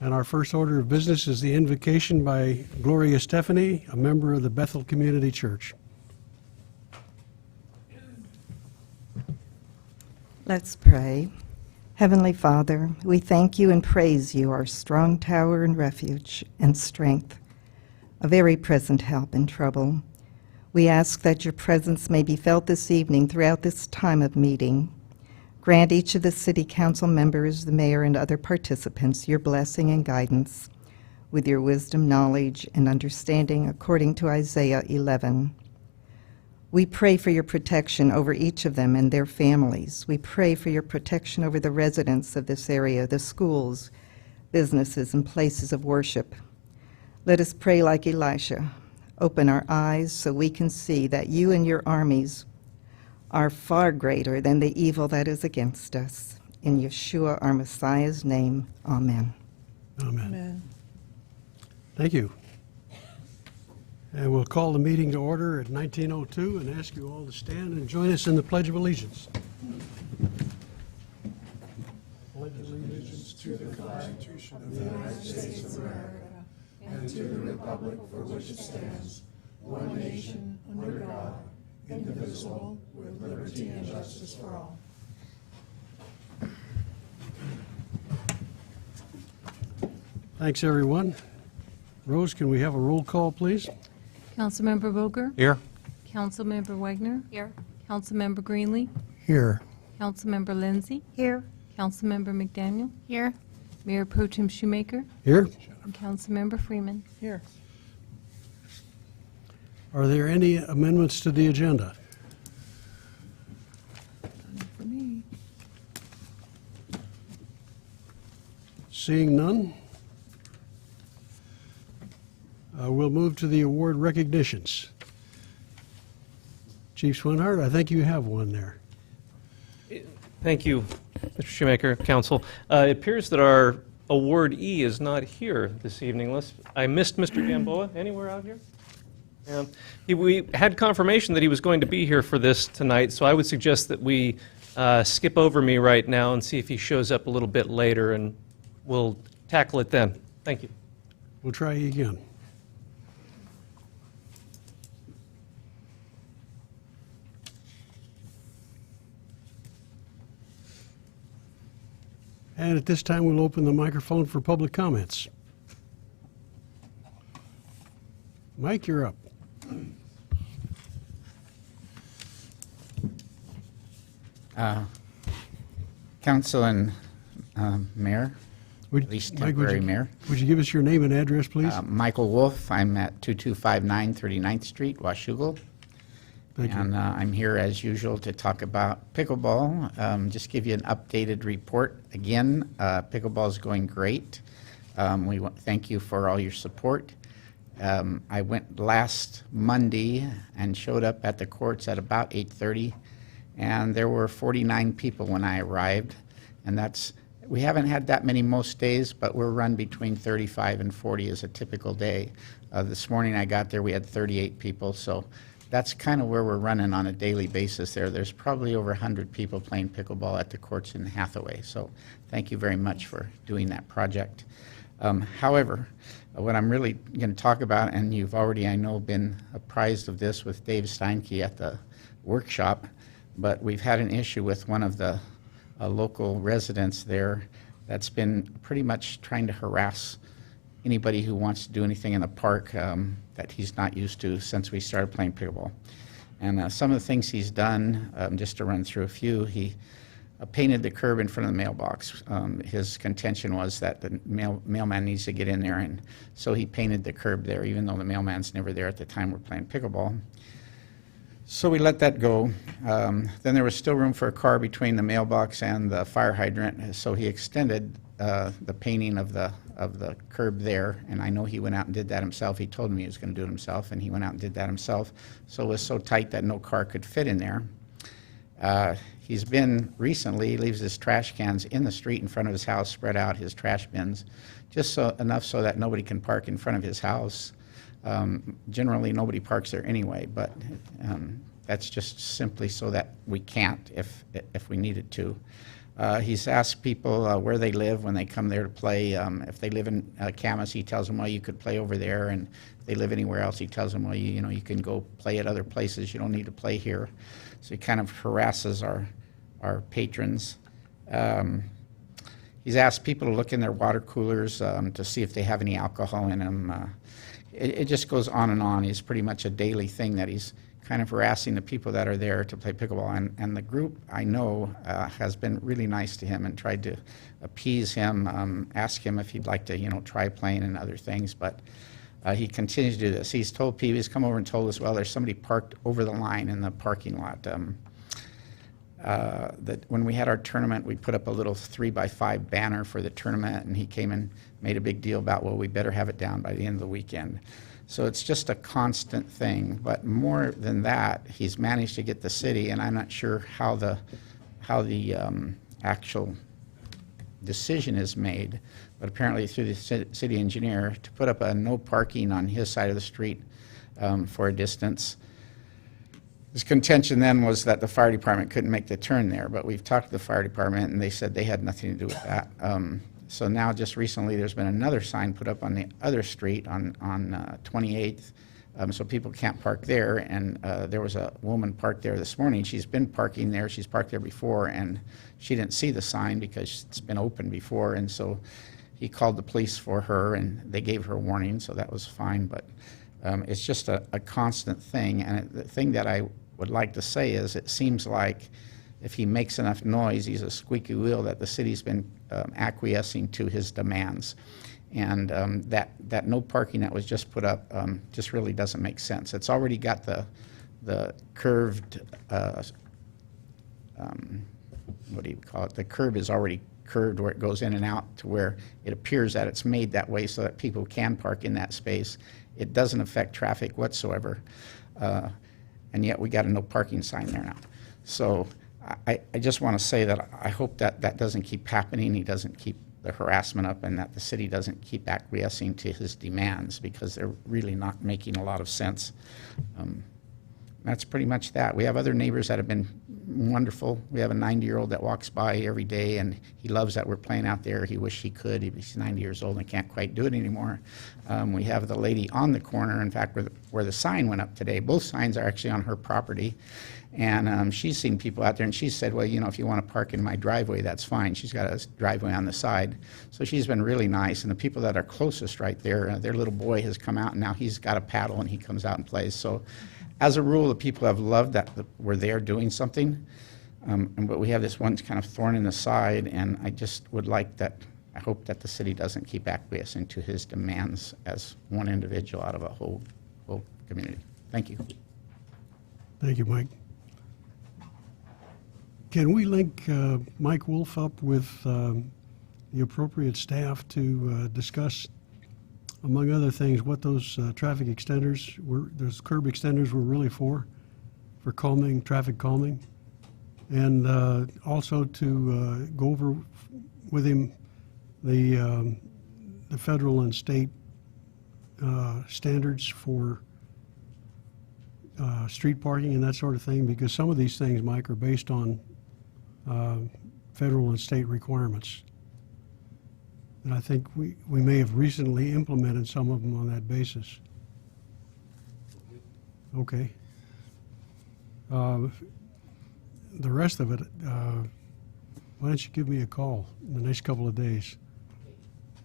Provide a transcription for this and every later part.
And our first order of business is the invocation by Gloria Stephanie, a member of the Bethel Community Church. Let's pray. Heavenly Father, we thank you and praise you, our strong tower and refuge and strength, a very present help in trouble. We ask that your presence may be felt this evening throughout this time of meeting. Grant each of the city council members, the mayor, and other participants your blessing and guidance with your wisdom, knowledge, and understanding according to Isaiah 11. We pray for your protection over each of them and their families. We pray for your protection over the residents of this area, the schools, businesses, and places of worship. Let us pray like Elisha. Open our eyes so we can see that you and your armies are far greater than the evil that is against us. In Yeshua, our Messiah's name, amen. Amen. Amen. Thank you. And we'll call the meeting to order at 19:02 and ask you all to stand and join us in the Pledge of Allegiance. Pledge allegiance to the Constitution of the United States of America and to the republic for which it stands, one nation, under God, indivisible, with liberty and justice for all. Thanks, everyone. Rose, can we have a roll call, please? Councilmember Boger? Here. Councilmember Wagner? Here. Councilmember Greenlee? Here. Councilmember Lindsay? Here. Councilmember McDaniel? Here. Mayor Pro Tem Shoemaker? Here. And Councilmember Freeman. Here. Are there any amendments to the agenda? For me. Seeing none, we'll move to the award recognitions. Chief Swinhart, I think you have one there. Thank you, Mr. Shoemaker, Council. It appears that our awardee is not here this evening. I missed Mr. Gamboa. Anywhere out here? We had confirmation that he was going to be here for this tonight, so I would suggest that we skip over me right now and see if he shows up a little bit later, and we'll tackle it then. Thank you. We'll try you again. And at this time, we'll open the microphone for public comments. Mike, you're up. Council and Mayor, Would, at least Mike, temporary Mayor. would you give us your name and address, please? Michael Wolf, I'm at 2259 39th Street, Washougal. Thank you. And I'm here as usual to talk about pickleball. Just give you an updated report. Again, pickleball is going great. Thank you for all your support. I went last Monday and showed up at the courts at about 8:30, and there were 49 people when I arrived. And we haven't had that many most days, but we're run between 35 and 40 as a typical day. This morning I got there, we had 38 people, so that's kind of where we're running on a daily basis there. There's probably over 100 people playing pickleball at the courts in Hathaway, so thank you very much for doing that project. However, what I'm really going to talk about, and you've already, I know, been apprised of this with Dave Steinke at the workshop, but we've had an issue with one of the local residents there that's been pretty much trying to harass anybody who wants to do anything in the park that he's not used to since we started playing pickleball. And some of the things he's done, just to run through a few, he painted the curb in front of the mailbox. His contention was that the mailman needs to get in there, and so he painted the curb there, even though the mailman's never there at the time we're playing pickleball. So we let that go. Then there was still room for a car between the mailbox and the fire hydrant, so he extended the painting of the curb there, and I know he went out and did that himself. He told me he was going to do it himself, and he went out and did that himself. So it was so tight that no car could fit in there. He's been recently, he leaves his trash cans in the street in front of his house, spread out his trash bins, just enough so that nobody can park in front of his house. Generally, nobody parks there anyway, but that's just simply so that we can't if we needed to. He's asked people where they live when they come there to play. If they live in Camas, he tells them, well, you could play over there. And if they live anywhere else, he tells them, well, you can go play at other places. You don't need to play here. So he kind of harasses our patrons. He's asked people to look in their water coolers to see if they have any alcohol in them. It just goes on and on. It's pretty much a daily thing that he's kind of harassing the people that are there to play pickleball. And the group, I know, has been really nice to him and tried to appease him, ask him if he'd like to, try playing and other things. But he continues to do this. He's told people, he's come over and told us, well, there's somebody parked over the line in the parking lot. That when we had our tournament, we put up a little 3x5 banner for the tournament, and he came and made a big deal about, well, we better have it down by the end of the weekend. So it's just a constant thing. But more than that, he's managed to get the city, and I'm not sure how the actual decision is made, but apparently through the city engineer, to put up a no parking on his side of the street for a distance. His contention then was that the fire department couldn't make the turn there, but we've talked to the fire department, and they said they had nothing to do with that. So now just recently there's been another sign put up on the other street on 28th, so people can't park there. And there was a woman parked there this morning. She's been parking there. She's parked there before, and she didn't see the sign because it's been open before. And so he called the police for her, and they gave her a warning, so that was fine. But it's just a constant thing. And the thing that I would like to say is it seems like if he makes enough noise, he's a squeaky wheel that the city's been acquiescing to his demands. And that no parking that was just put up just really doesn't make sense. It's already got the curved, what do you call it? The curb is already curved where it goes in and out to where it appears that it's made that way so that people can park in that space. It doesn't affect traffic whatsoever. And yet we got a no parking sign there now. So I just want to say that I hope that that doesn't keep happening. He doesn't keep the harassment up, and that the city doesn't keep acquiescing to his demands, because they're really not making a lot of sense. That's pretty much that. We have other neighbors that have been wonderful. We have a 90-year-old that walks by every day, and he loves that we're playing out there. He wished he could. He's 90 years old and can't quite do it anymore. We have the lady on the corner, in fact, where the sign went up today. Both signs are actually on her property. And she's seen people out there, and she said, well, if you want to park in my driveway, that's fine. She's got a driveway on the side. So she's been really nice. And the people that are closest right there, their little boy has come out, and now he's got a paddle, and he comes out and plays. So as a rule, the people have loved that we're there doing something. But we have this one kind of thorn in the side, and I just would like that, I hope that the city doesn't keep acquiescing to his demands as one individual out of a whole community. Thank you. Thank you, Mike. Can we link Mike Wolf up with the appropriate staff to discuss, among other things, what those traffic extenders were, those curb extenders were really for calming, traffic calming? And also to go over with him the federal and state standards for street parking and that sort of thing, because some of these things, Mike, are based on federal and state requirements. And I think we may have recently implemented some of them on that basis. Okay. The rest of it, why don't you give me a call in the next couple of days?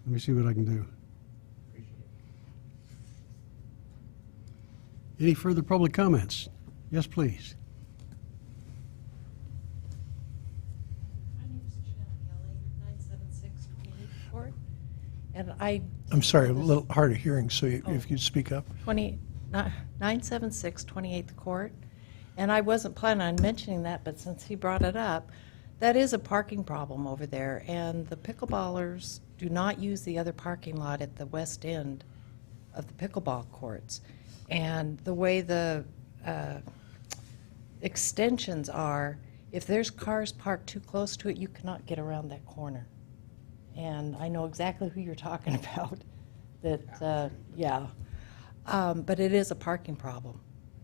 Let me see what I can do. Any further public comments? Yes, please. My name is Jeanette Kelly, 976 28th Court. And I'm sorry, a little hard of hearing, so if you'd speak up. 976 28th Court. And I wasn't planning on mentioning that, but since he brought it up, that is a parking problem over there. And the pickleballers do not use the other parking lot at the west end of the pickleball courts. And the way the extensions are, if there's cars parked too close to it, you cannot get around that corner. And I know exactly who you're talking about. But it is a parking problem.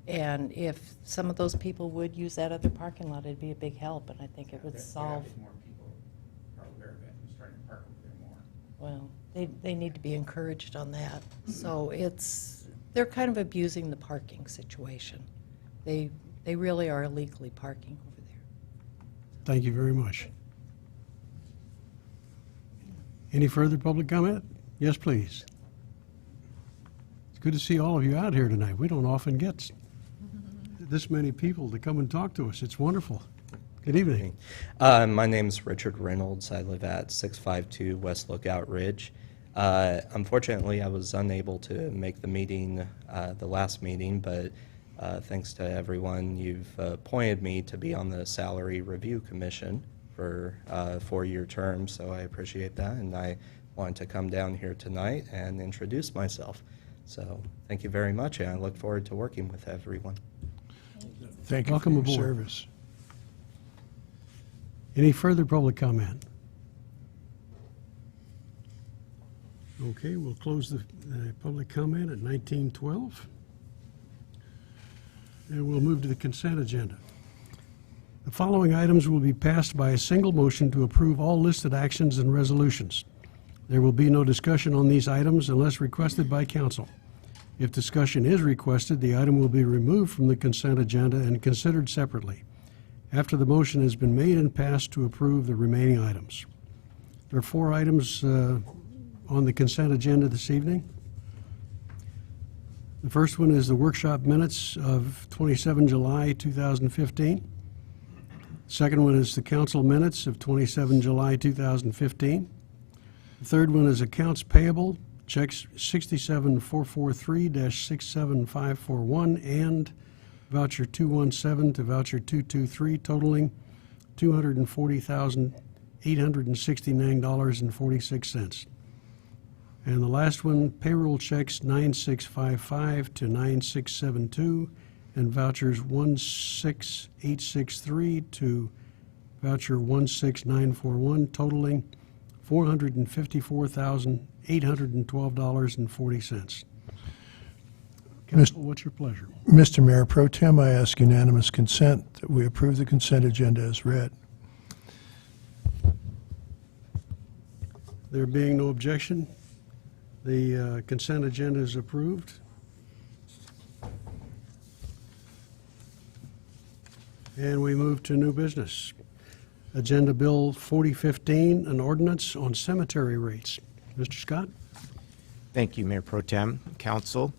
And if some of those people would use that other parking lot, it'd be a big help, and I think it would solve. Well, they need to be encouraged on that. So they're kind of abusing the parking situation. They really are illegally parking over there. Thank you very much. Any further public comment? Yes, please. It's good to see all of you out here tonight. We don't often get this many people to come and talk to us. It's wonderful. Good evening. My name's Richard Reynolds. I live at 652 West Lookout Ridge. Unfortunately, I was unable to make the meeting, the last meeting, but thanks to everyone, you've appointed me to be on the Salary Review Commission for a 4-year term, so I appreciate that, and I wanted to come down here tonight and introduce myself. So thank you very much, and I look forward to working with everyone. Thank you Welcome for your aboard. service. Any further public comment? Okay, we'll close the public comment at 19:12. And we'll move to the consent agenda. The following items will be passed by a single motion to approve all listed actions and resolutions. There will be no discussion on these items unless requested by council. If discussion is requested, the item will be removed from the consent agenda and considered separately after the motion has been made and passed to approve the remaining items. There are 4 items on the consent agenda this evening. The first one is the workshop minutes of 27 July 2015. Second one is the council minutes of 27 July 2015. The third one is accounts payable, checks 67443-67541 and voucher 217 to voucher 223 totaling $240,869.46. And the last one, payroll checks 9655 to 9672 and vouchers 16863 to voucher 16941 totaling $454,812.40. Council, what's your pleasure? Mr. Mayor Pro Tem, I ask unanimous consent that we approve the consent agenda as read. There being no objection, the consent agenda is approved. And we move to new business. Agenda Bill 4015, an ordinance on cemetery rates. Mr. Scott? Thank you, Mayor Pro Tem, Council.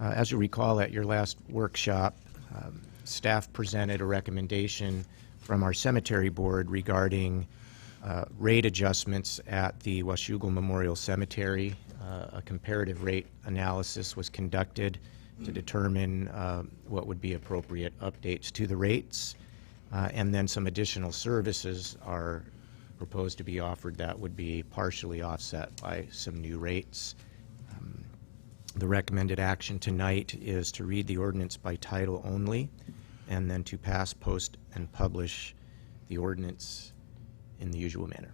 As you recall, at your last workshop, staff presented a recommendation from our cemetery board regarding rate adjustments at the Washougal Memorial Cemetery. A comparative rate analysis was conducted to determine what would be appropriate updates to the rates. And then some additional services are proposed to be offered that would be partially offset by some new rates. The recommended action tonight is to read the ordinance by title only and then to pass, post, and publish the ordinance in the usual manner.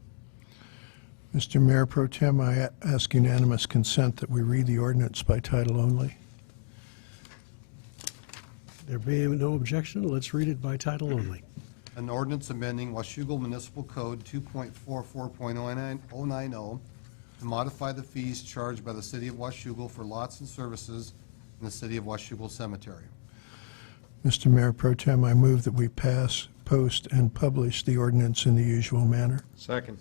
Mr. Mayor Pro Tem, I ask unanimous consent that we read the ordinance by title only. There being no objection, let's read it by title only. An ordinance amending Washougal Municipal Code 2.44.090 to modify the fees charged by the City of Washougal for lots and services in the City of Washougal Cemetery. Mr. Mayor Pro Tem, I move that we pass, post, and publish the ordinance in the usual manner. Second.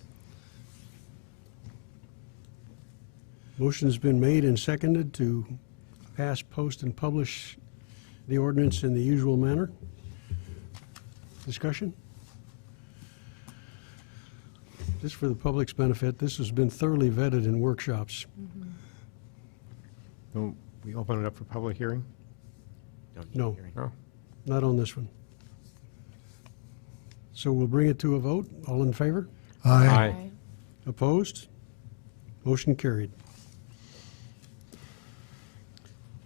Motion's been made and seconded to pass, post, and publish the ordinance in the usual manner. Discussion? Just for the public's benefit, this has been thoroughly vetted in workshops. Don't we open it up for public hearing? Don't need a No. hearing. No? Not on this one. So we'll bring it to a vote. All in favor? Aye. Opposed? Motion carried.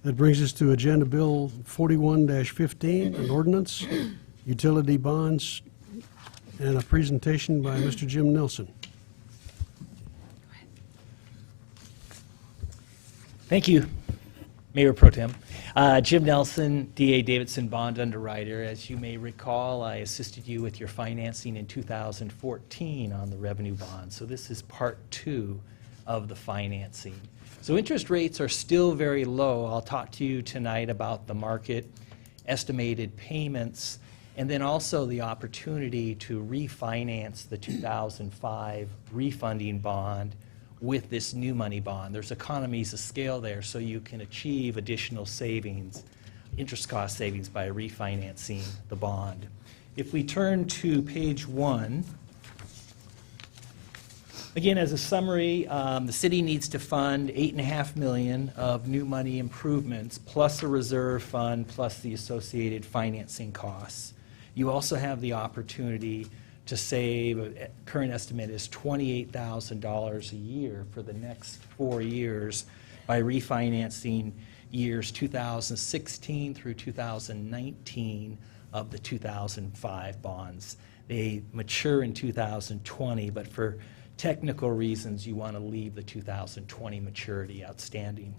That brings us to Agenda Bill 41-15, an ordinance, utility bonds, and a presentation by Mr. Jim Nelson. Thank you, Mayor Pro Tem. Jim Nelson, DA Davidson Bond Underwriter. As you may recall, I assisted you with your financing in 2014 on the revenue bond. So this is part 2 of the financing. So interest rates are still very low. I'll talk to you tonight about the market estimated payments, and then also the opportunity to refinance the 2005 refunding bond with this new money bond. There's economies of scale there, so you can achieve additional savings, interest cost savings, by refinancing the bond. If we turn to page 1, again, as a summary, the city needs to fund $8.5 million of new money improvements, plus a reserve fund, plus the associated financing costs. You also have the opportunity to save, current estimate is $28,000 a year for the next 4 years by refinancing years 2016 through 2019 of the 2005 bonds. They mature in 2020, but for technical reasons, you want to leave the 2020 maturity outstanding.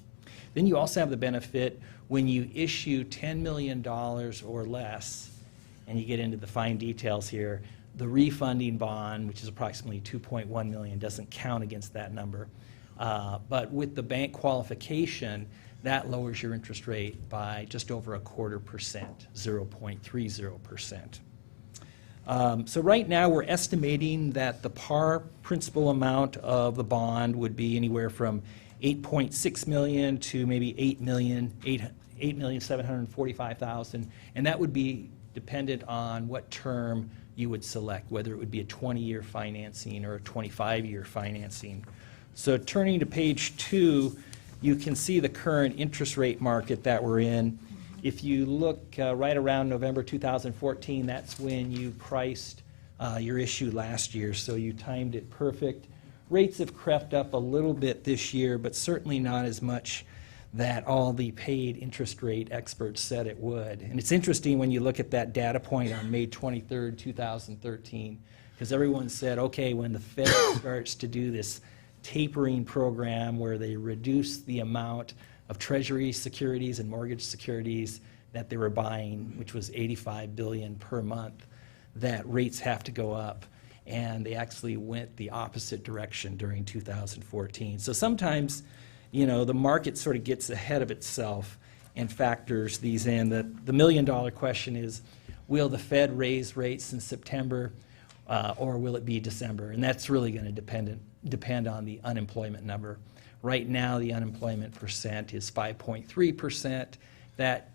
Then you also have the benefit when you issue $10 million or less, and you get into the fine details here, the refunding bond, which is approximately $2.1 million, doesn't count against that number. But with the bank qualification, that lowers your interest rate by just over 0.25%, 0.30%. So right now, we're estimating that the par principal amount of the bond would be anywhere from $8.6 million to maybe $8,745,000, and that would be dependent on what term you would select, whether it would be a 20-year financing or a 25-year financing. So turning to page 2, you can see the current interest rate market that we're in. If you look right around November 2014, that's when you priced your issue last year, so you timed it perfect. Rates have crept up a little bit this year, but certainly not as much that all the paid interest rate experts said it would. And it's interesting when you look at that data point on May 23rd, 2013, because everyone said, okay, when the Fed starts to do this tapering program where they reduce the amount of Treasury securities and mortgage securities that they were buying, which was $85 billion per month, that rates have to go up. And they actually went the opposite direction during 2014. So sometimes, you know, the market sort of gets ahead of itself and factors these in. The million-dollar question is, will the Fed raise rates in September or will it be December? And that's really going to depend on the unemployment number. Right now, the unemployment percent is 5.3%. That,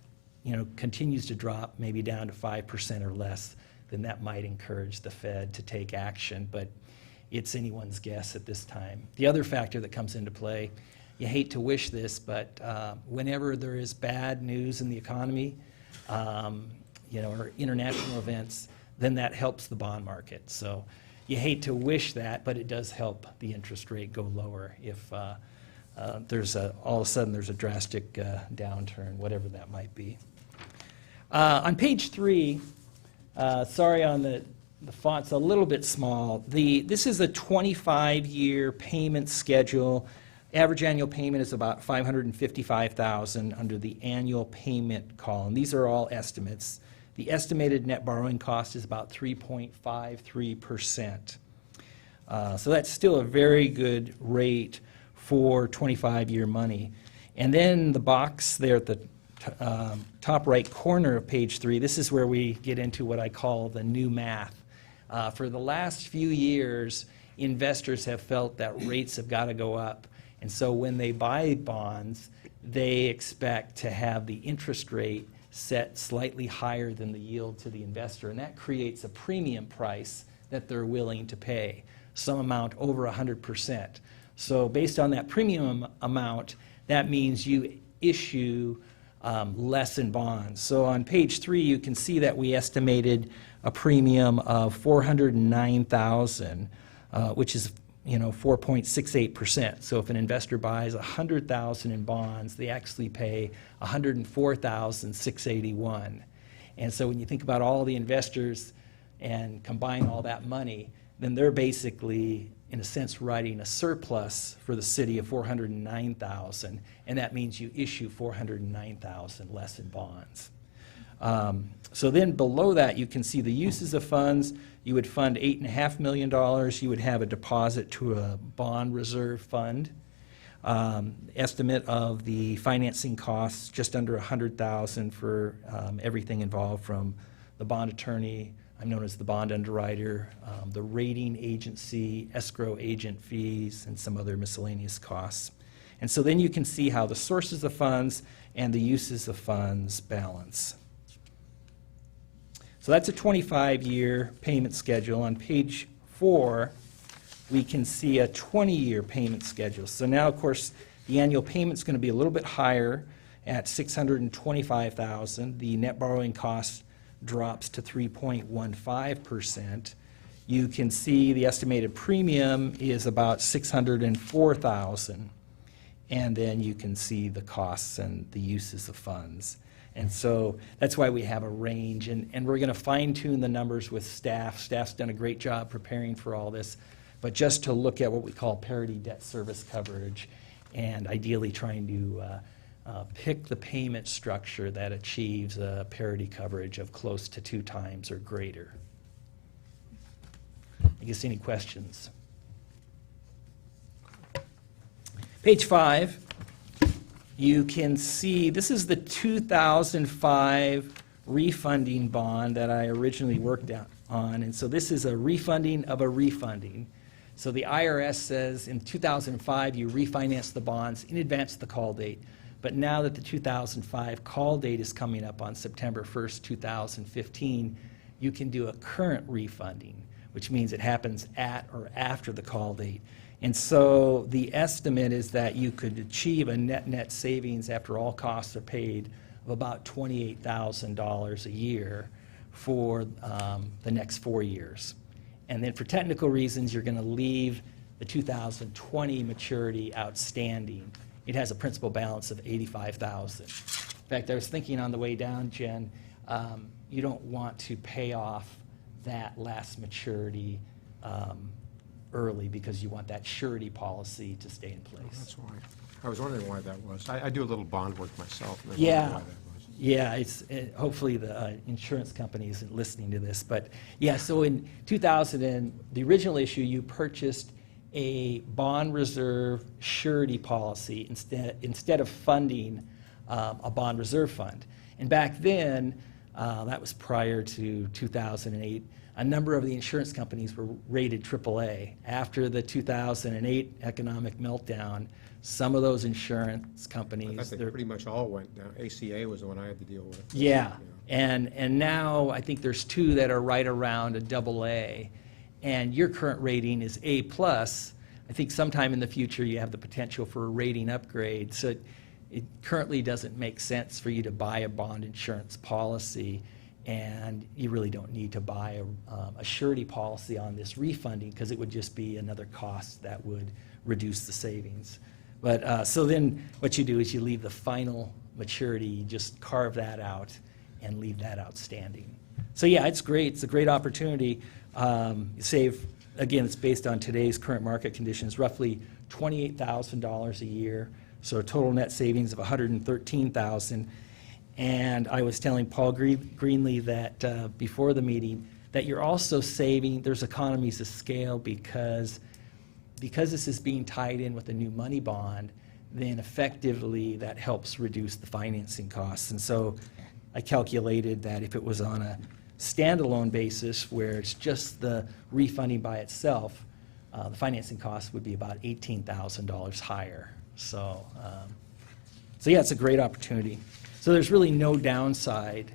you know, continues to drop maybe down to 5% or less. Then that might encourage the Fed to take action, but it's anyone's guess at this time. The other factor that comes into play, you hate to wish this, but whenever there is bad news in the economy, you know, or international events, then that helps the bond market. So you hate to wish that, but it does help the interest rate go lower if there's all of a sudden there's a drastic downturn, whatever that might be. On page 3, sorry on the font's a little bit small. This is a 25-year payment schedule. Average annual payment is about $555,000 under the annual payment column. These are all estimates. The estimated net borrowing cost is about 3.53%. So that's still a very good rate for 25-year money. And then the box there at the top right corner of page 3, this is where we get into what I call the new math. For the last few years, investors have felt that rates have got to go up. And so when they buy bonds, they expect to have the interest rate set slightly higher than the yield to the investor. And that creates a premium price that they're willing to pay, some amount over 100%. So based on that premium amount, that means you issue less in bonds. So on page 3, you can see that we estimated a premium of $409,000, which is 4.68%. So if an investor buys $100,000 in bonds, they actually pay $104,681. And so when you think about all the investors and combine all that money, then they're basically, in a sense, writing a surplus for the city of $409,000, and that means you issue $409,000 less in bonds. So then below that, you can see the uses of funds. You would fund $8.5 million. You would have a deposit to a bond reserve fund. Estimate of the financing costs, just under $100,000 for everything involved, from the bond attorney, I'm known as the bond underwriter, the rating agency, escrow agent fees, and some other miscellaneous costs. And so then you can see how the sources of funds and the uses of funds balance. So that's a 25-year payment schedule. On page 4, we can see a 20-year payment schedule. So now, of course, the annual payment's going to be a little bit higher at $625,000. The net borrowing cost drops to 3.15%. You can see the estimated premium is about $604,000. And then you can see the costs and the uses of funds. And so that's why we have a range, and we're going to fine-tune the numbers with staff. Staff's done a great job preparing for all this, but just to look at what we call parity debt service coverage, and ideally trying to pick the payment structure that achieves a parity coverage of close to 2 times or greater. I guess any questions? Page 5. You can see, this is the 2005 refunding bond that I originally worked on. And so this is a refunding of a refunding. So the IRS says in 2005, you refinanced the bonds in advance of the call date. But now that the 2005 call date is coming up on September 1st, 2015, you can do a current refunding, which means it happens at or after the call date. And so the estimate is that you could achieve a net savings after all costs are paid of about $28,000 a year for the next 4 years. And then for technical reasons, you're going to leave the 2020 maturity outstanding. It has a principal balance of $85,000. In fact, I was thinking on the way down, Jen, you don't want to pay off that last maturity early, because you want that surety policy to stay in place. That's why. I was wondering why that was. I do a little bond work myself. And I Yeah. wondered why that was. Yeah, hopefully the insurance company isn't listening to this, but yeah, so in 2000, the original issue, you purchased a bond reserve surety policy instead of funding a bond reserve fund. And back then, that was prior to 2008, a number of the insurance companies were rated AAA. After the 2008 economic meltdown, some of those insurance companies, I think pretty much all went down. ACA was the one I had to deal with. yeah, and now I think there's 2 that are right around a AA, and your current rating is A+. I think sometime in the future you have the potential for a rating upgrade, so it currently doesn't make sense for you to buy a bond insurance policy, and you really don't need to buy a surety policy on this refunding, because it would just be another cost that would reduce the savings. But so then what you do is you leave the final maturity, you just carve that out and leave that outstanding. So yeah, it's great. It's a great opportunity. You save, again, it's based on today's current market conditions, roughly $28,000 a year, so a total net savings of $113,000. And I was telling Paul Greenlee that before the meeting, that you're also saving, there's economies of scale, because this is being tied in with a new money bond, then effectively that helps reduce the financing costs. And so I calculated that if it was on a standalone basis where it's just the refunding by itself, the financing cost would be about $18,000 higher. So yeah, it's a great opportunity. So there's really no downside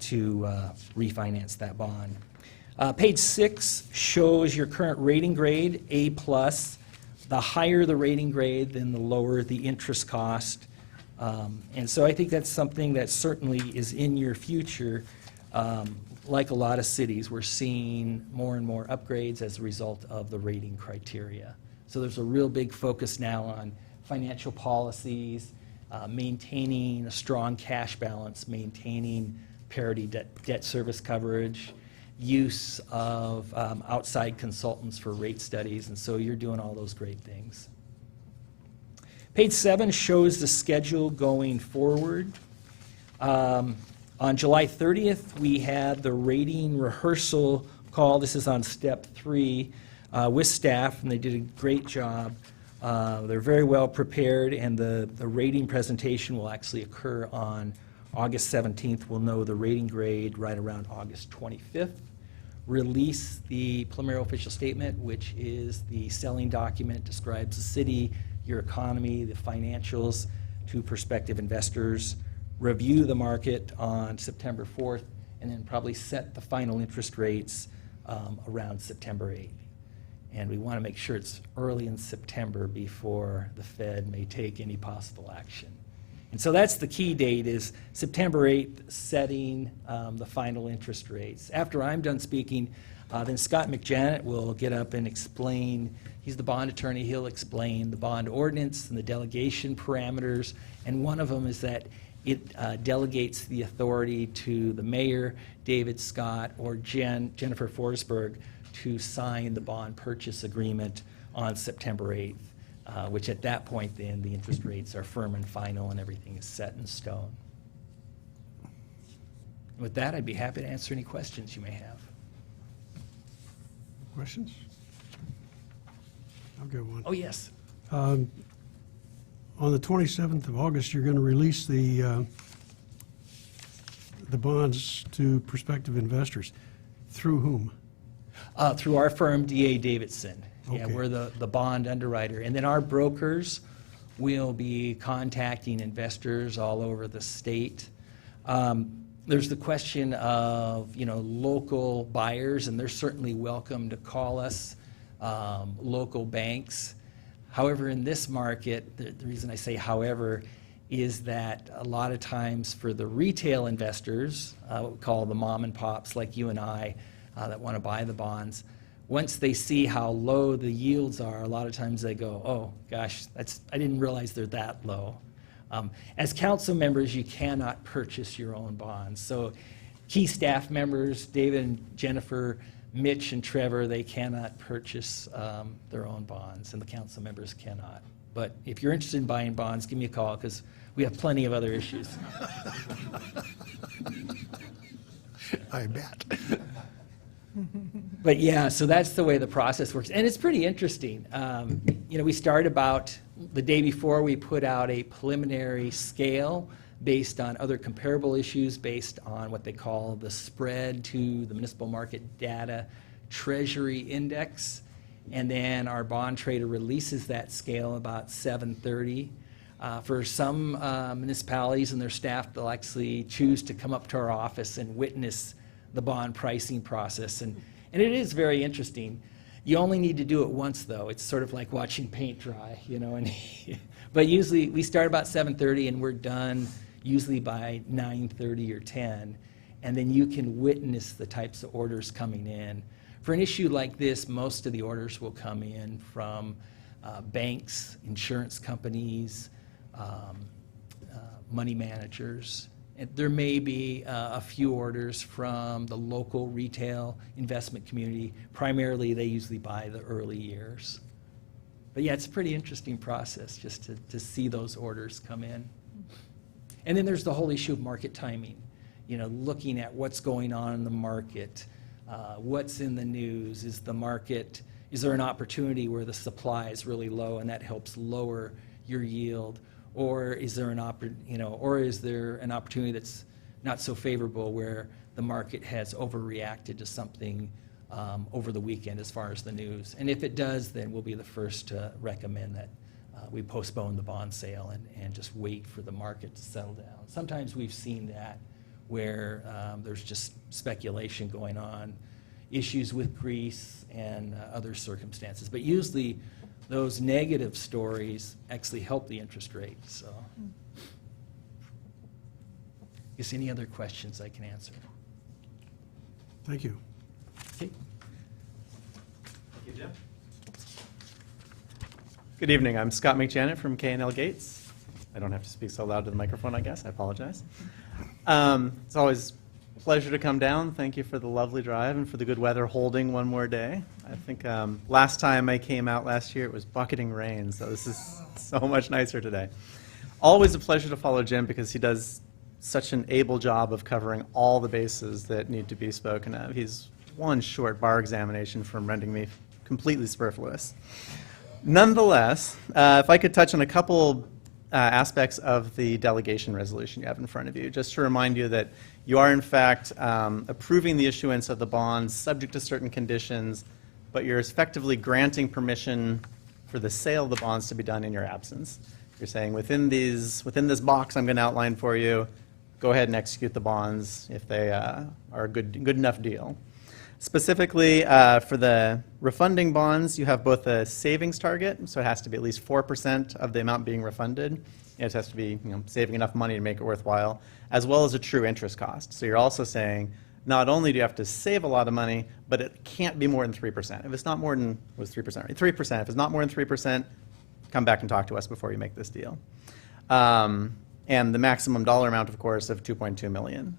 to refinance that bond. Page 6 shows your current rating grade, A+. The higher the rating grade, then the lower the interest cost. And so I think that's something that certainly is in your future. Like a lot of cities, we're seeing more and more upgrades as a result of the rating criteria. So there's a real big focus now on financial policies, maintaining a strong cash balance, maintaining parity debt service coverage, use of outside consultants for rate studies, and so you're doing all those great things. Page 7 shows the schedule going forward. On July 30th, we had the rating rehearsal call. This is on step 3 with staff, and they did a great job. They're very well prepared, and the rating presentation will actually occur on August 17th. We'll know the rating grade right around August 25th. Release the preliminary official statement, which is the selling document, describes the city, your economy, the financials to prospective investors. Review the market on September 4th, and then probably set the final interest rates around September 8th. And we want to make sure it's early in September before the Fed may take any possible action. And so that's the key date, is September 8th, setting the final interest rates. After I'm done speaking, then Scott McJanet will get up and explain. He's the bond attorney. He'll explain the bond ordinance and the delegation parameters. And one of them is that it delegates the authority to the mayor, David Scott, or Jennifer Forsberg to sign the bond purchase agreement on September 8th, which at that point then the interest rates are firm and final and everything is set in stone. With that, I'd be happy to answer any questions you may have. Questions? I'll get one. Oh, yes. On the 27th of August, you're going to release the bonds to prospective investors. Through whom? Through our firm, D.A. Davidson. Yeah, Okay. we're the bond underwriter. And then our brokers will be contacting investors all over the state. There's the question of, local buyers, and they're certainly welcome to call us, local banks. However, in this market, the reason I say however is that a lot of times for the retail investors, what we call the mom and pops like you and I, that want to buy the bonds, once they see how low the yields are, a lot of times they go, oh gosh, I didn't realize they're that low. As council members, you cannot purchase your own bonds. So key staff members, David and Jennifer, Mitch and Trevor, they cannot purchase their own bonds, and the council members cannot. But if you're interested in buying bonds, give me a call, because we have plenty of other issues. I bet. But yeah, so that's the way the process works. And it's pretty interesting. We start about the day before, we put out a preliminary scale based on other comparable issues, based on what they call the spread to the municipal market data treasury index. And then our bond trader releases that scale about 7:30. For some municipalities and their staff, they'll actually choose to come up to our office and witness the bond pricing process. And it is very interesting. You only need to do it once, though. It's sort of like watching paint dry, But usually we start about 7:30 and we're done usually by 9:30 or 10. And then you can witness the types of orders coming in. For an issue like this, most of the orders will come in from banks, insurance companies, money managers. And there may be a few orders from the local retail investment community. Primarily, they usually buy the early years. But yeah, it's a pretty interesting process just to see those orders come in. And then there's the whole issue of market timing, looking at what's going on in the market, what's in the news. Is there an opportunity where the supply is really low and that helps lower your yield? Or is there an opportunity that's not so favorable where the market has overreacted to something over the weekend as far as the news? And if it does, then we'll be the first to recommend that we postpone the bond sale and just wait for the market to settle down. Sometimes we've seen that where there's just speculation going on, issues with Greece and other circumstances. But usually those negative stories actually help the interest rate. So, is any other questions I can answer? Thank you. Okay. Thank you, Jim. Good evening. I'm Scott McJanet from K&L Gates. I don't have to speak so loud to the microphone, I guess. I apologize. It's always a pleasure to come down. Thank you for the lovely drive and for the good weather holding one more day. I think last time I came out last year, it was bucketing rain, so this is so much nicer today. Always a pleasure to follow Jim because he does such an able job of covering all the bases that need to be spoken of. He's one short bar examination from rendering me completely superfluous. Nonetheless, if I could touch on a couple aspects of the delegation resolution you have in front of you, just to remind you that you are in fact approving the issuance of the bonds subject to certain conditions, but you're effectively granting permission for the sale of the bonds to be done in your absence. You're saying within this box I'm going to outline for you, go ahead and execute the bonds if they are a good enough deal. Specifically, for the refunding bonds, you have both a savings target, so it has to be at least 4% of the amount being refunded. It has to be saving enough money to make it worthwhile, as well as a true interest cost. So you're also saying not only do you have to save a lot of money, but it can't be more than 3%. If it's not more than, was 3%, right? 3%. If it's not more than 3%, come back and talk to us before you make this deal. And the maximum dollar amount, of course, of $2.2 million.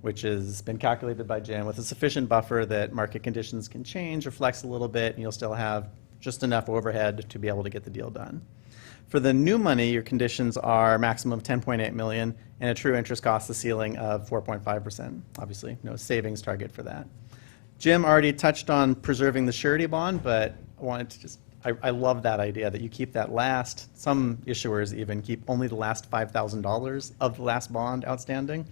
Which has been calculated by Jim with a sufficient buffer that market conditions can change or flex a little bit, and you'll still have just enough overhead to be able to get the deal done. For the new money, your conditions are maximum of $10.8 million and a true interest cost, the ceiling of 4.5%. Obviously, no savings target for that. Jim already touched on preserving the surety bond, but I wanted to just, I love that idea that you keep that last, some issuers even keep only the last $5,000 of the last bond outstanding.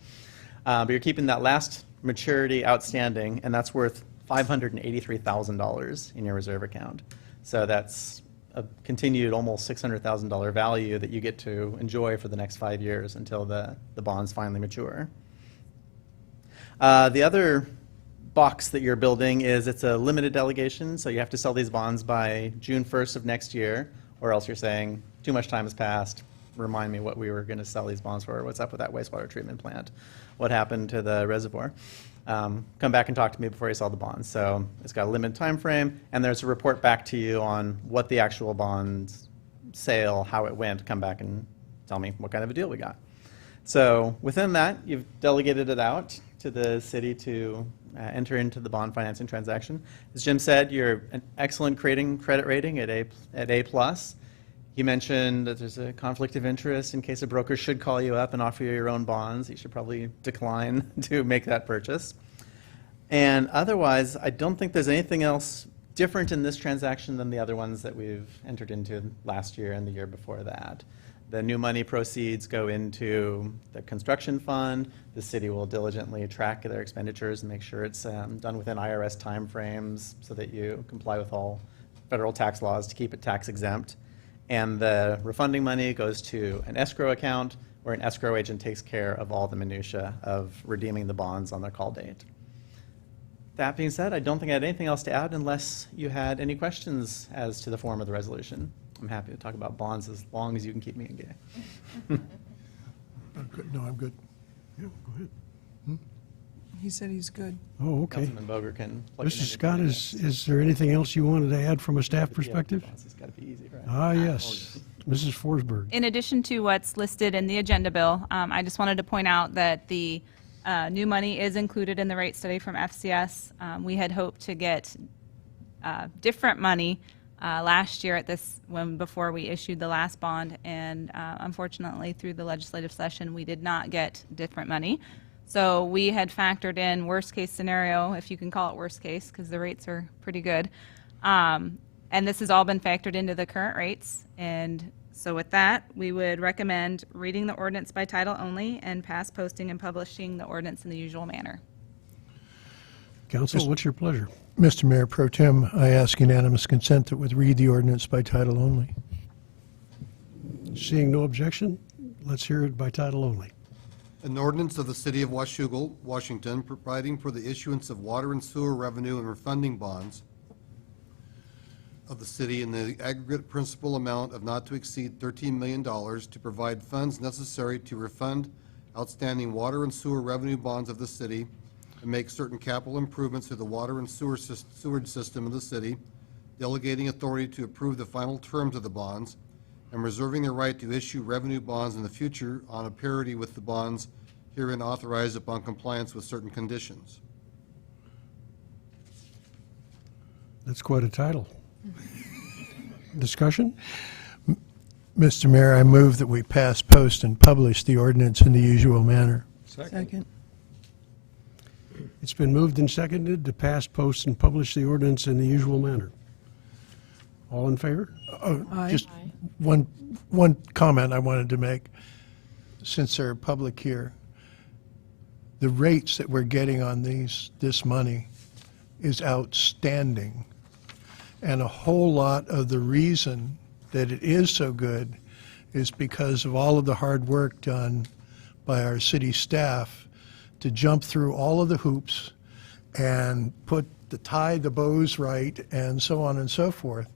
But you're keeping that last maturity outstanding, and that's worth $583,000 in your reserve account. So that's a continued almost $600,000 value that you get to enjoy for the next 5 years until the bonds finally mature. The other box that you're building is it's a limited delegation, so you have to sell these bonds by June 1st of next year, or else you're saying too much time has passed. Remind me what we were going to sell these bonds for. What's up with that wastewater treatment plant? What happened to the reservoir? Come back and talk to me before you sell the bonds. So it's got a limited time frame, and there's a report back to you on what the actual bonds sale, how it went. Come back and tell me what kind of a deal we got. So within that, you've delegated it out to the city to enter into the bond financing transaction. As Jim said, you're an excellent credit rating at A+. You mentioned that there's a conflict of interest in case a broker should call you up and offer you your own bonds. You should probably decline to make that purchase. And otherwise, I don't think there's anything else different in this transaction than the other ones that we've entered into last year and the year before that. The new money proceeds go into the construction fund. The city will diligently track their expenditures and make sure it's done within IRS timeframes so that you comply with all federal tax laws to keep it tax exempt. And the refunding money goes to an escrow account where an escrow agent takes care of all the minutia of redeeming the bonds on their call date. That being said, I don't think I had anything else to add unless you had any questions as to the form of the resolution. I'm happy to talk about bonds as long as you can keep me engaged. I'm good. No, I'm good. Yeah, go ahead. He said he's good. Oh, okay. Councilman Boger can plug it Mr. into Scott, the is there anything else you wanted to add from a staff perspective? It's got to be easy, right? Ah, yes. Mrs. Forsberg. In addition to what's listed in the agenda bill, I just wanted to point out that the new money is included in the rate study from FCS. We had hoped to get different money last year at this before we issued the last bond, and unfortunately through the legislative session we did not get different money. So we had factored in worst case scenario, if you can call it worst case, because the rates are pretty good. And this has all been factored into the current rates. And so with that, we would recommend reading the ordinance by title only and pass posting and publishing the ordinance in the usual manner. Council, what's your pleasure? Mr. Mayor Pro Tem, I ask unanimous consent that we read the ordinance by title only. Seeing no objection, let's hear it by title only. An ordinance of the City of Washougal, Washington, providing for the issuance of water and sewer revenue and refunding bonds of the city in the aggregate principal amount of not to exceed $13 million to provide funds necessary to refund outstanding water and sewer revenue bonds of the city and make certain capital improvements to the water and sewage system of the city, delegating authority to approve the final terms of the bonds, and reserving the right to issue revenue bonds in the future on a parity with the bonds herein authorized upon compliance with certain conditions. That's quite a title. Discussion? Mr. Mayor, I move that we pass, post, and publish the ordinance in the usual manner. Second. It's been moved and seconded to pass, post, and publish the ordinance in the usual manner. All in favor? Aye. Just one comment I wanted to make, since they're public here. The rates that we're getting on this money is outstanding. And a whole lot of the reason that it is so good is because of all of the hard work done by our city staff to jump through all of the hoops and tie the bows right and so on and so forth,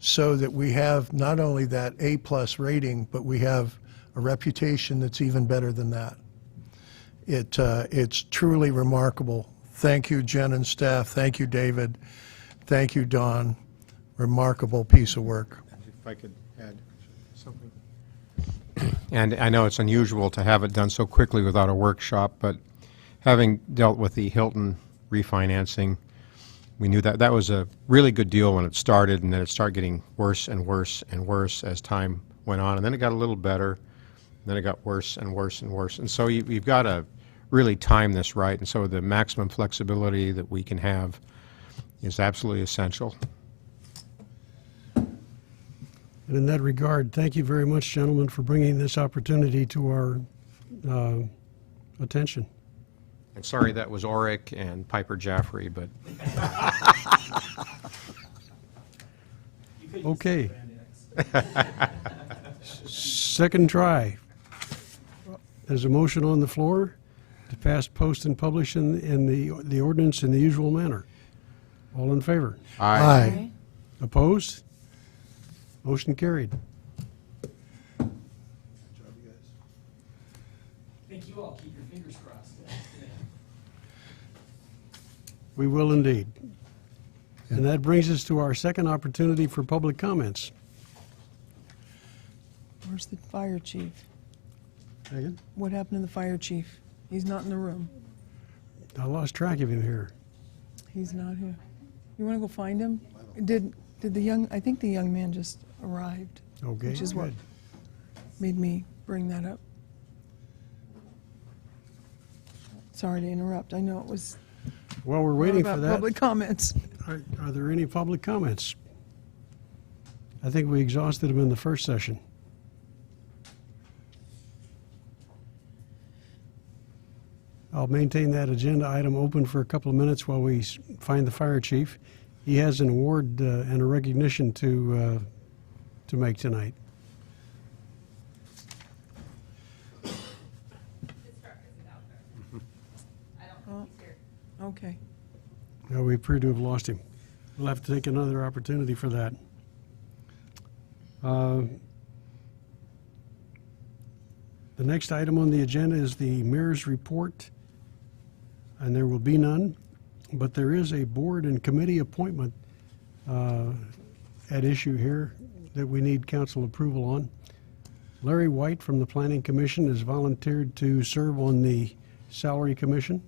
so that we have not only that A+ rating, but we have a reputation that's even better than that. It's truly remarkable. Thank you, Jen and staff. Thank you, David. Thank you, Don. Remarkable piece of work. If I could add something. And I know it's unusual to have it done so quickly without a workshop, but having dealt with the Hilton refinancing, we knew that that was a really good deal when it started, and then it started getting worse and worse and worse as time went on. And then it got a little better, and then it got worse and worse and worse. And so you've got to really time this right. And so the maximum flexibility that we can have is absolutely essential. And in that regard, thank you very much, gentlemen, for bringing this opportunity to our attention. And sorry that was Oric and Piper Jaffrey, but Okay. Second try. There's a motion on the floor to pass, post, and publish in the ordinance in the usual manner. All in favor? Aye. Opposed? Motion carried. Thank you all. Keep your fingers crossed. We will indeed. And that brings us to our second opportunity for public comments. Where's the fire chief? Megan? What happened to the fire chief? He's not in the room. I lost track of him here. He's not here. You want to go find him? Did I think the young man just arrived. Okay, Which is what good. made me bring that up. Sorry to interrupt. I know it was While we're waiting for about that, public comments. are there any public comments? I think we exhausted them in the first session. I'll maintain that agenda item open for a couple of minutes while we find the fire chief. He has an award and a recognition to make tonight. Okay. Now, we appear to have lost him. We'll have to take another opportunity for that. The next item on the agenda is the mayor's report, and there will be none, but there is a board and committee appointment at issue here that we need council approval on. Larry White from the Planning Commission has volunteered to serve on the Salary Commission.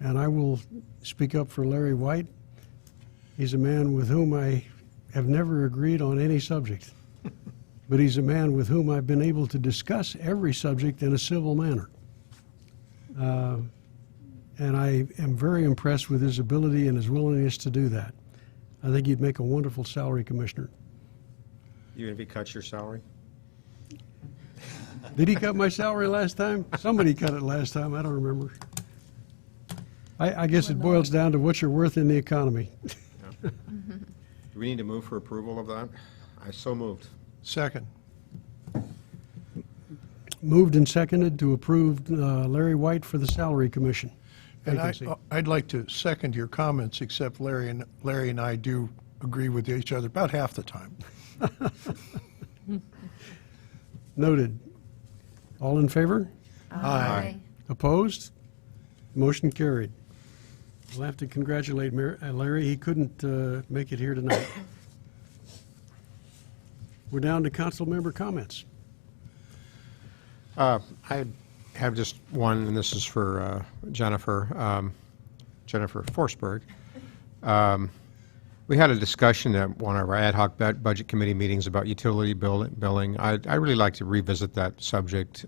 And I will speak up for Larry White. He's a man with whom I have never agreed on any subject, but he's a man with whom I've been able to discuss every subject in a civil manner. And I am very impressed with his ability and his willingness to do that. I think he'd make a wonderful salary commissioner. even if he cuts your salary? Did he cut my salary last time? Somebody cut it last time, I don't remember. I guess it boils down to what you're worth in the economy. Do we need to move for approval of that? I so moved. Second. Moved and seconded to approve Larry White for the Salary Commission. And Vacancy. I'd like to second your comments, except Larry and I do agree with each other about half the time. Noted. All in favor? Aye. Opposed? Motion carried. We'll have to congratulate Larry. He couldn't make it here tonight. We're down to council member comments. I have just one, and this is we We had a discussion at one of our ad hoc budget committee meetings about utility billing. I really like to revisit that subject.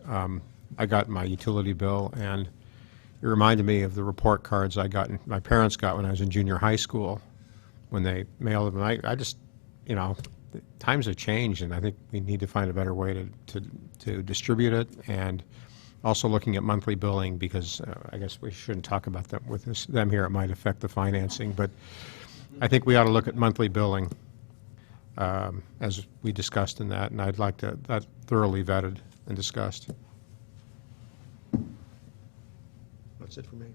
I got my utility bill, and it reminded me of the report cards my parents got when I was in junior high school, when they mailed them. I just, you know, times have changed, and I think we need to find a better way to distribute it, and also looking at monthly billing, because I guess we shouldn't talk about that with them here. It might affect the financing, but I think we ought to look at monthly billing as we discussed in that, and I'd like that thoroughly vetted and discussed. That's it for me.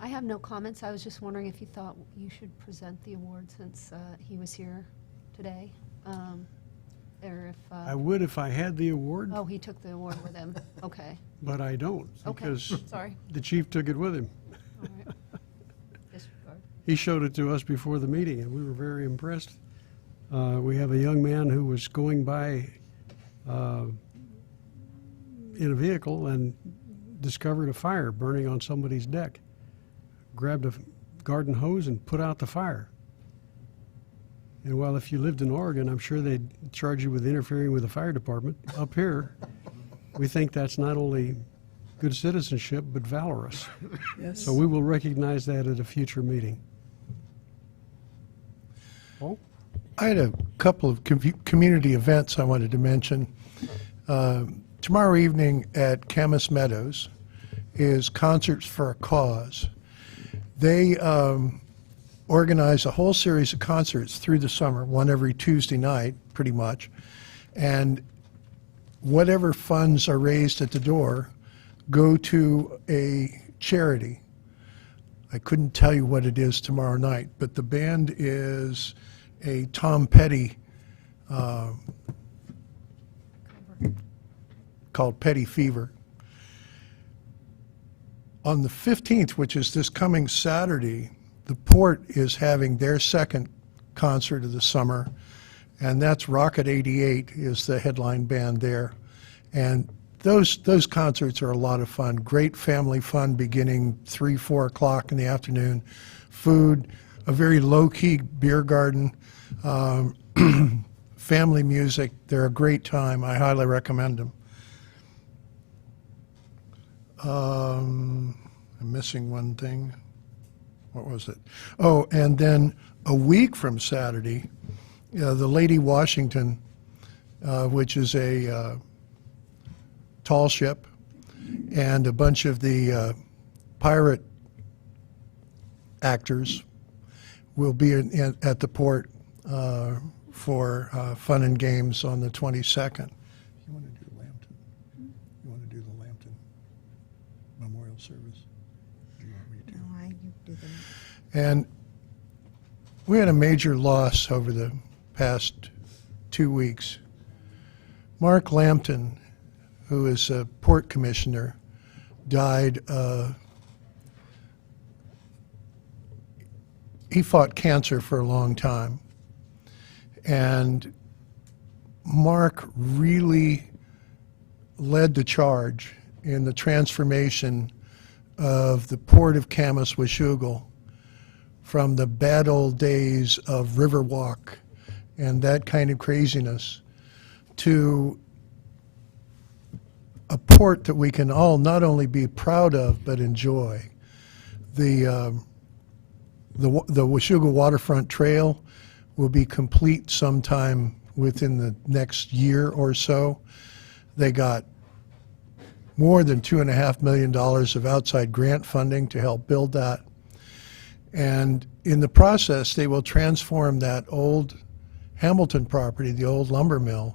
I have no comments. I was just wondering if you thought you should present the award since he was here today, or if... I would if I had the award, Oh, he took the award with him. Okay. but I don't, Okay. because Sorry. the chief took it with him. All right. Disregard. He showed it to us before the meeting, and we were very impressed. We have a young man who was going by in a vehicle and discovered a fire burning on somebody's deck. Grabbed a garden hose and put out the fire. And while if you lived in Oregon, I'm sure they'd charge you with interfering with the fire department. Up here, we think that's not only good citizenship, but valorous. Yes. So we will recognize that at a future meeting. Paul? I had a couple of community events I wanted to mention. Tomorrow evening at Camas Meadows is Concerts for a Cause. They organize a whole series of concerts through the summer, one every Tuesday night, pretty much. And whatever funds are raised at the door go to a charity. I couldn't tell you what it is tomorrow night, but the band is a Tom Petty called Petty Fever. On the 15th, which is this coming Saturday, the Port is having their second concert of the summer, and that's Rocket 88 is the headline band there. And those concerts are a lot of fun. Great family fun beginning 3, 4 o'clock in the afternoon. Food, a very low-key beer garden, family music. They're a great time. I highly recommend them. I'm missing one thing. What was it? Oh, and then a week from Saturday, the Lady Washington, which is a tall ship, and a bunch of the pirate actors will be at the Port for fun and games on the 22nd. You want to do Lambton? You want to do the Lambton Memorial Service? Do you want me to? No, I do that. And we had a major loss over the past 2 weeks. Mark Lambton, who is a port commissioner, died. He fought cancer for a long time. And Mark really led the charge in the transformation of the port of Camas-Washougal from the bad old days of Riverwalk and that kind of craziness to a port that we can all not only be proud of but enjoy. The Washougal Waterfront Trail will be complete sometime within the next year or so. They got more than $2.5 million of outside grant funding to help build that. And in the process, they will transform that old Hamilton property, the old lumber mill,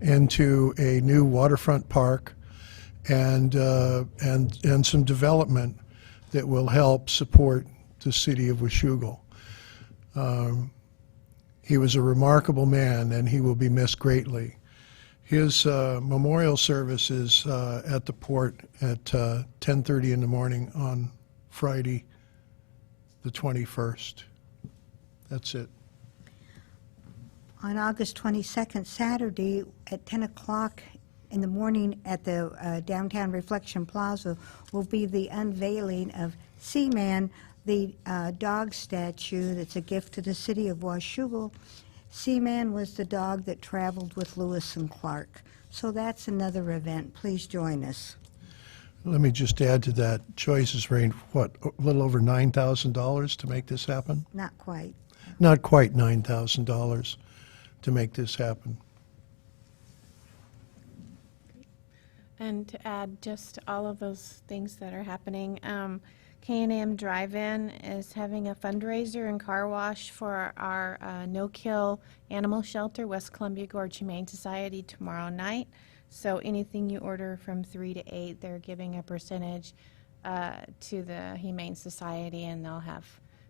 into a new waterfront park and some development that will help support the city of Washougal. He was a remarkable man, and he will be missed greatly. His memorial service is at the port at 10:30 in the morning on Friday, the 21st. That's it. On August 22nd, Saturday, at 10 o'clock in the morning at the Downtown Reflection Plaza will be the unveiling of Seaman, the dog statue that's a gift to the city of Washougal. Seaman was the dog that traveled with Lewis and Clark. So that's another event. Please join us. Let me just add to that, choices range, what, a little over $9,000 to make this happen? Not quite. Not quite $9,000 to make this happen. And to add just all of those things that are happening, K&M Drive-In is having a fundraiser and car wash for our no-kill animal shelter, West Columbia Gorge Humane Society, tomorrow night. So anything you order from 3 to 8, they're giving a percentage to the Humane Society, and they'll have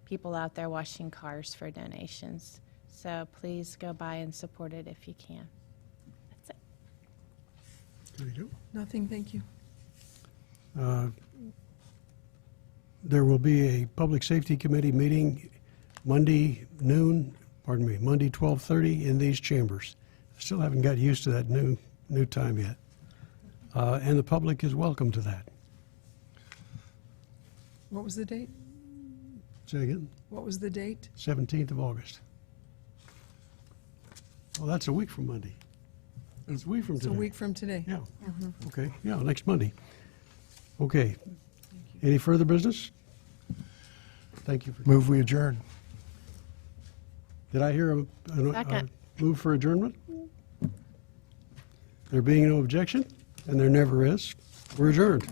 people out there washing cars for donations. So please go by and support it if you can. That's it. There you Nothing, thank you. go. There will be a Public Safety Committee meeting Monday 12:30 in these chambers. I still haven't got used to that new time yet. And the public is welcome to that. What was the date? Say again? What was the date? 17th of August. Well, that's a week from Monday. It's a week from It's a today. week from today. Yeah. Okay, yeah, next Monday. Okay. Any further business? Thank you. Move we adjourn. Did I hear a Second. move for adjournment? There being no objection, and there never is, we're adjourned.